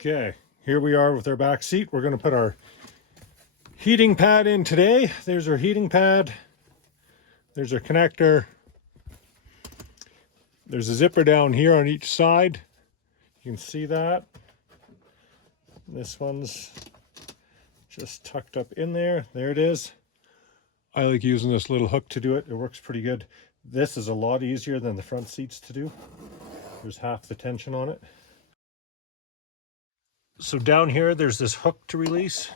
Okay, here we are with our back seat. We're going to put our heating pad in today. There's our heating pad. There's our connector. There's a zipper down here on each side. You can see that. This one's just tucked up in there. There it is. I like using this little hook to do it. It works pretty good. This is a lot easier than the front seats to do. There's half the tension on it. So down here, there's this hook to release.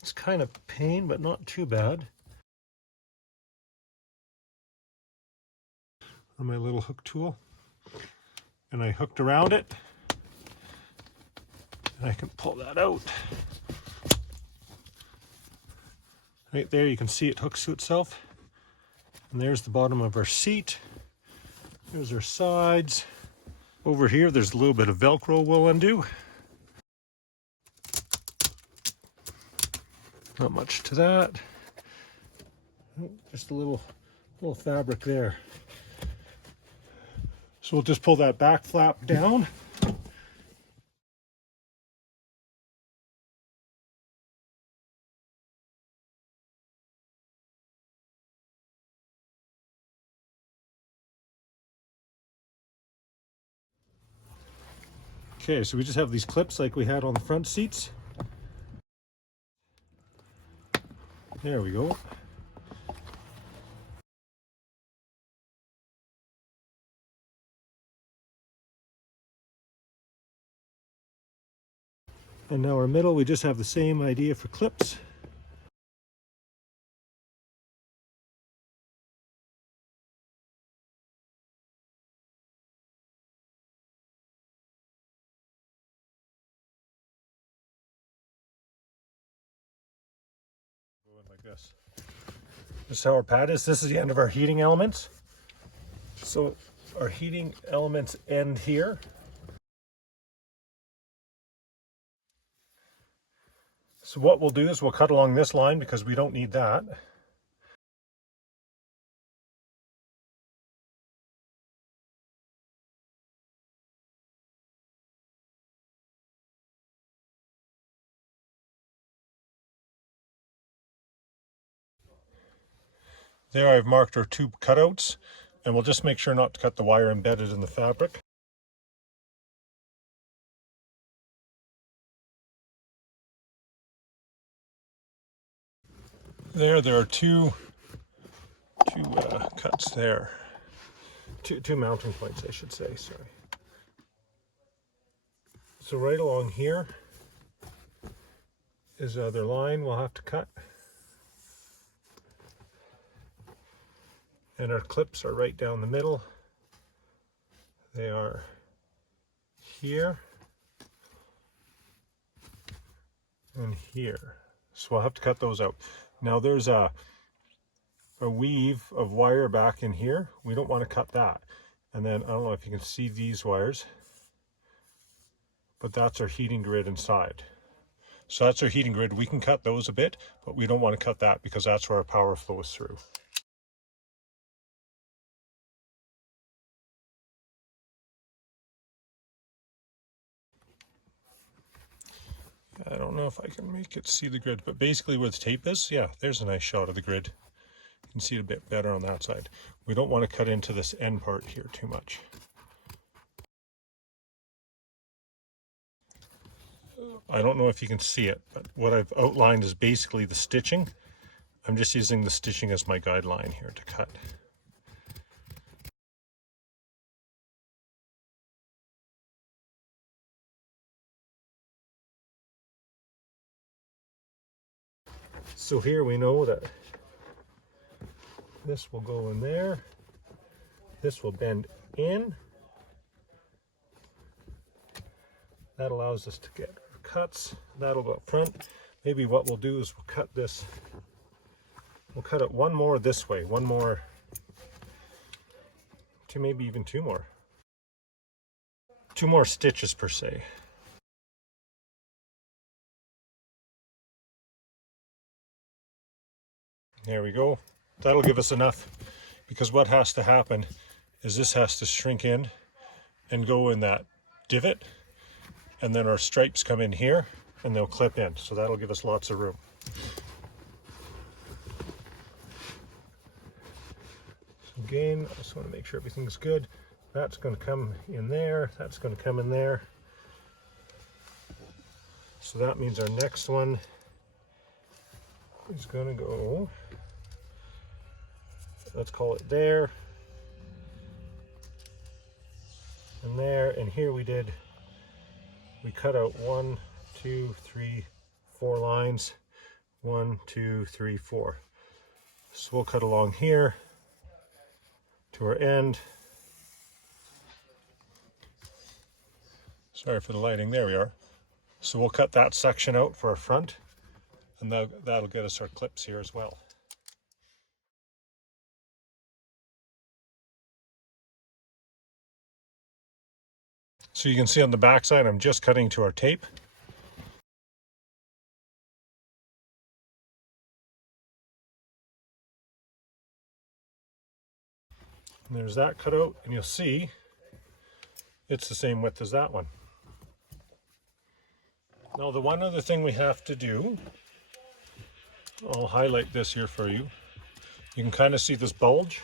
It's kind of pain, but not too bad. On my little hook tool. And I hooked around it. And I can pull that out. Right there, you can see it hooks to itself. And there's the bottom of our seat. There's our sides. Over here, there's a little bit of Velcro we'll undo. Not much to that. Just a little fabric there. So we'll just pull that back flap down. Okay, so we just have these clips like we had on the front seats. There we go. And now our middle, we just have the same idea for clips. Like this. This is how our pad is. This is the end of our heating elements. So our heating elements end here. So what we'll do is we'll cut along this line because we don't need that. There I've marked our two cutouts, and we'll just make sure not to cut the wire embedded in the fabric. There are two cuts there. Two mounting points, I should say, sorry. So right along here is the other line we'll have to cut. And our clips are right down the middle. They are here and here. So we'll have to cut those out. Now there's a weave of wire back in here. We don't want to cut that. And then I don't know if you can see these wires, but that's our heating grid inside. So that's our heating grid. We can cut those a bit, but we don't want to cut that because that's where our power flows through. I don't know if I can make it see the grid, but basically where the tape is, yeah, there's a nice shot of the grid. You can see it a bit better on that side. We don't want to cut into this end part here too much. I don't know if you can see it, but what I've outlined is basically the stitching. I'm just using the stitching as my guideline here to cut. So here we know that this will go in there. This will bend in. That allows us to get our cuts. That'll go up front. Maybe what we'll do is we'll cut this. We'll cut it one more this way, one more, maybe even two more. Two more stitches per se. There we go. That'll give us enough, because what has to happen is this has to shrink in and go in that divot, and then our stripes come in here and they'll clip in. So that'll give us lots of room. So again, I just want to make sure everything's good. That's going to come in there. That's going to come in there. So that means our next one is going to go, let's call it there, and there, and here we cut out 1, 2, 3, 4 lines. 1, 2, 3, 4. So we'll cut along here to our end. Sorry for the lighting, there we are. So we'll cut that section out for our front, and that'll get us our clips here as well. So you can see on the back side, I'm just cutting to our tape. And there's that cut out, and you'll see it's the same width as that one. Now the one other thing we have to do, I'll highlight this here for you. You can kind of see this bulge.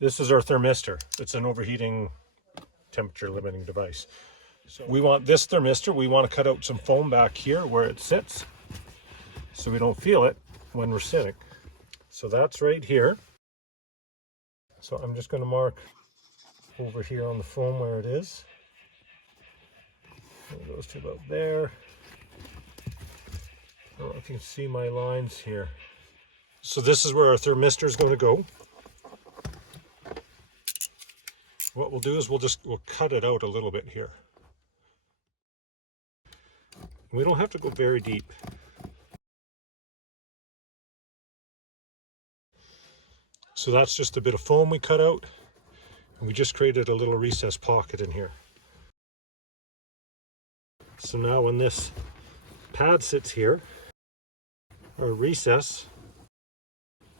This is our thermistor. It's an overheating temperature limiting device. So we want this thermistor, we want to cut out some foam back here where it sits so we don't feel it when we're sitting. So that's right here. So I'm just going to mark over here on the foam where it is. It goes to about there. I don't know if you can see my lines here. So this is where our thermistor is going to go. What we'll do is we'll cut it out a little bit here. We don't have to go very deep. So that's just a bit of foam we cut out, and we just created a little recessed pocket in here. So now when this pad sits here, our recess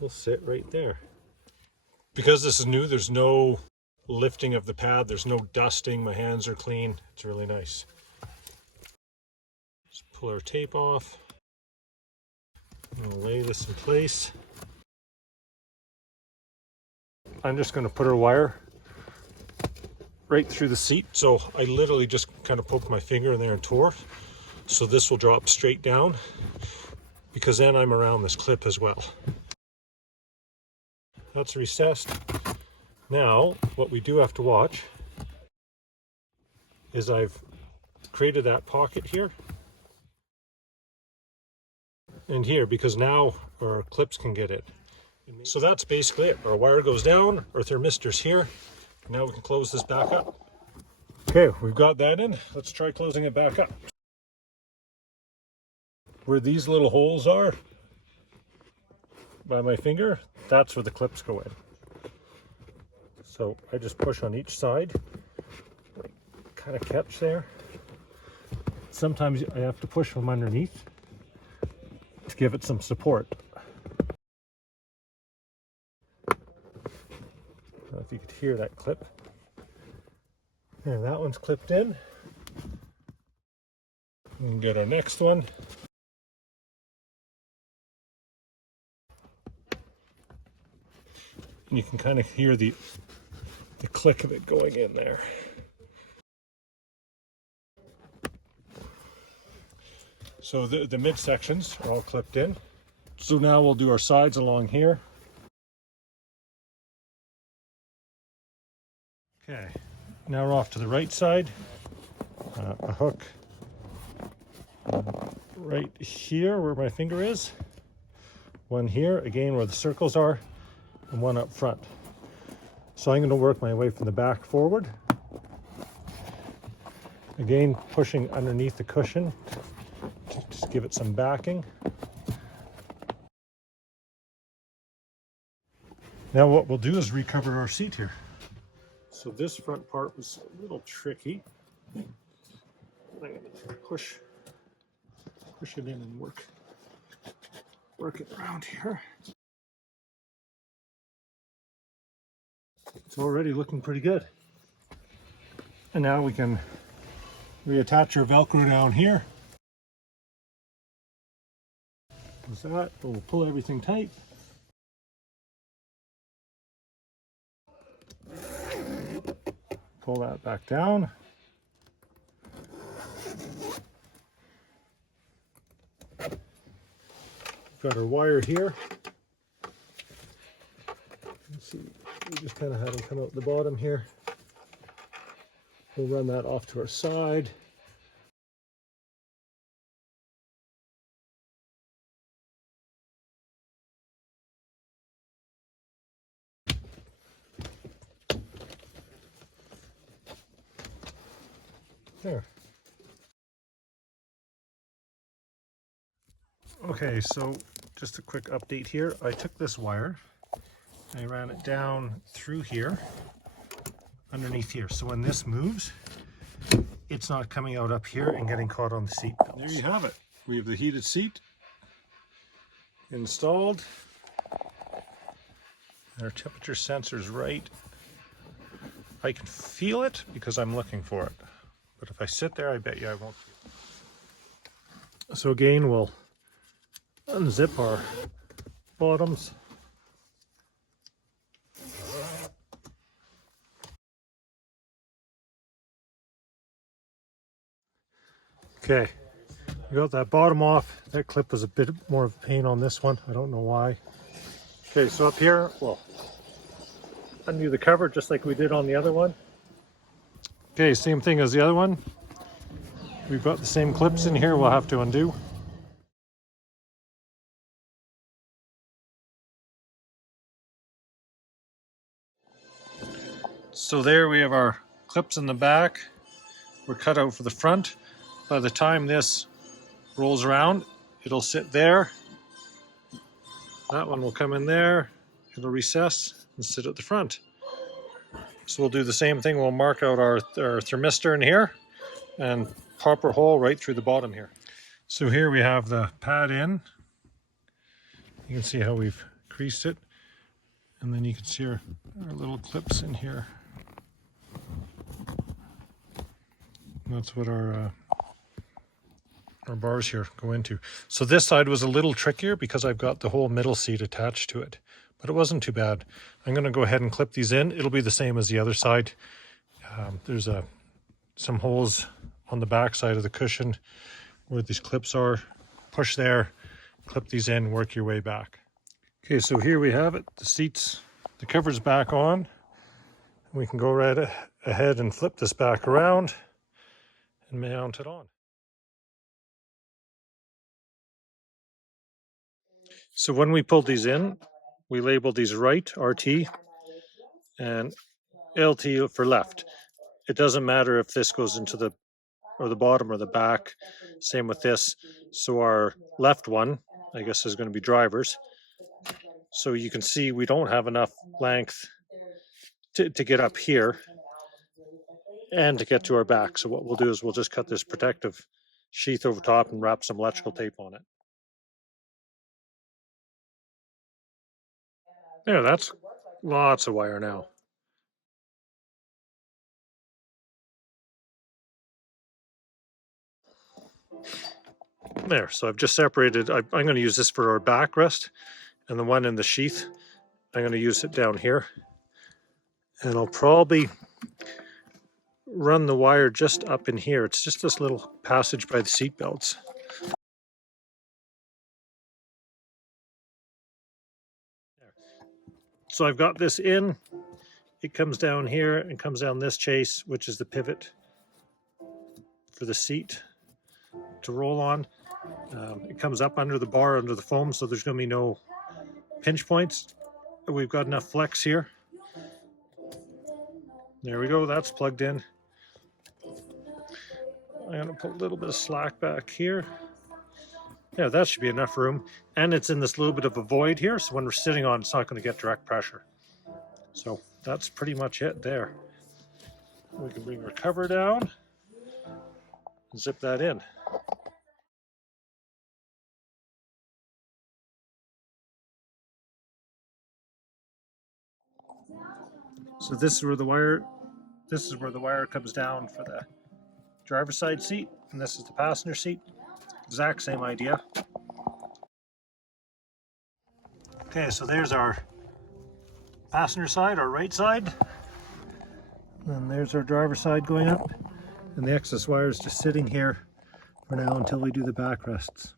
will sit right there. Because this is new, there's no lifting of the pad, there's no dusting, my hands are clean, it's really nice. Just pull our tape off, and we'll lay this in place. I'm just going to put our wire right through the seat. So I literally just kind of poked my finger in there and tore. So this will drop straight down, because then I'm around this clip as well. That's recessed. Now, what we do have to watch is I've created that pocket here and here, because now our clips can get it. So that's basically it. Our wire goes down, our thermistor's here. Now we can close this back up. Okay, we've got that in. Let's try closing it back up. Where these little holes are by my finger, that's where the clips go in. So I just push on each side, kind of catch there. Sometimes I have to push from underneath to give it some support. I don't know if you could hear that clip. And that one's clipped in. We can get our next one. And you can kind of hear the click of it going in there. So the midsections are all clipped in. So now we'll do our sides along here. Okay, now we're off to the right side. A hook right here where my finger is. One here, again where the circles are, and one up front. So I'm going to work my way from the back forward. Again, pushing underneath the cushion to just give it some backing. Now what we'll do is recover our seat here. So this front part was a little tricky. I'm going to push it in and work it around here. It's already looking pretty good. And now we can reattach our Velcro down here. Like that, we'll pull everything tight. Pull that back down. Got our wire here. Let's see, we just kind of had them come out the bottom here. We'll run that off to our side. There. Okay, so just a quick update here. I took this wire, I ran it down through here, underneath here. So when this moves, it's not coming out up here and getting caught on the seat. There you have it. We have the heated seat installed. Our temperature sensor's right. I can feel it because I'm looking for it. But if I sit there, I bet you I won't feel it. So again, we'll unzip our bottoms. Okay, we got that bottom off. That clip was a bit more of a pain on this one. I don't know why. Okay, so up here, well, undo the cover just like we did on the other one. Okay, same thing as the other one. We've got the same clips in here we'll have to undo. So there we have our clips in the back. We're cut out for the front. By the time this rolls around, it'll sit there. That one will come in there. It'll recess and sit at the front. So we'll do the same thing. We'll mark out our thermistor in here and pop our hole right through the bottom here. So here we have the pad in. You can see how we've creased it. And then you can see our little clips in here. That's what our bars here go into. So this side was a little trickier because I've got the whole middle seat attached to it, but it wasn't too bad. I'm going to go ahead and clip these in. It'll be the same as the other side. There's some holes on the back side of the cushion where these clips are. Push there, clip these in, work your way back. Okay, so here we have it. The seats, the cover's back on. We can go right ahead and flip this back around and mount it on. So when we pulled these in, we labeled these right, RT, and LT for left. It doesn't matter if this goes into the bottom or the back. Same with this. So our left one, I guess, is going to be drivers. So you can see we don't have enough length to get up here and to get to our back. So what we'll do is we'll just cut this protective sheath over top and wrap some electrical tape on it. There, that's lots of wire now. There, so I've just separated. I'm going to use this for our backrest, and the one in the sheath, I'm going to use it down here. And I'll probably run the wire just up in here. It's just this little passage by the seat belts. So I've got this in. It comes down here and comes down this chase, which is the pivot for the seat to roll on. It comes up under the bar, under the foam, so there's going to be no pinch points. We've got enough flex here. There we go, that's plugged in. I'm going to put a little bit of slack back here. Yeah, that should be enough room. And it's in this little bit of a void here, so when we're sitting on, it's not going to get direct pressure. So that's pretty much it there. We can bring our cover down and zip that in. So this is where the wire this is where the wire comes down for the driver's side seat, and this is the passenger seat. Exact same idea. Okay, so there's our passenger side, our right side. And there's our driver's side going up. And the excess wire is just sitting here for now until we do the backrests.